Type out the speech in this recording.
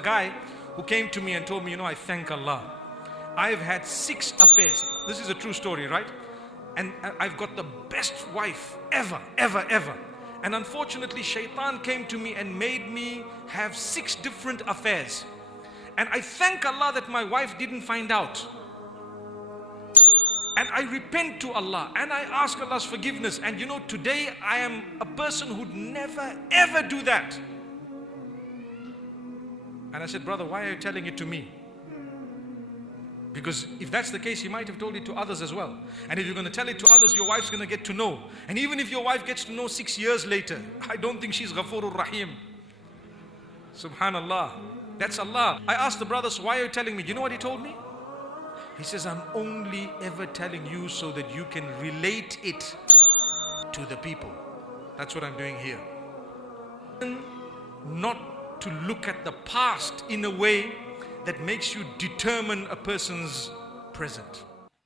guy who came to me and told me, I thank Allah. I've had 6 affairs. This is a true story, right? And I've got the best wife ever. And unfortunately, shaitan came to me and made me have 6 different affairs. And I thank Allah that my wife didn't find out. And I repent to Allah and I ask Allah's forgiveness. And today I am a person who'd never ever do that. And I said, brother, why are you telling it to me? Because if that's the case, you might have told it to others as well. And if you're going to tell it to others, your wife's going to get to know. And even if your wife gets to know 6 years later, I don't think she's Ghafoorur Rahim. Subhanallah. That's Allah. I asked the brothers, why are you telling me? You know what he told me? He says, I'm only ever telling you so that you can relate it to the people. That's what I'm doing here. Not to look at the past in a way that makes you determine a person's present.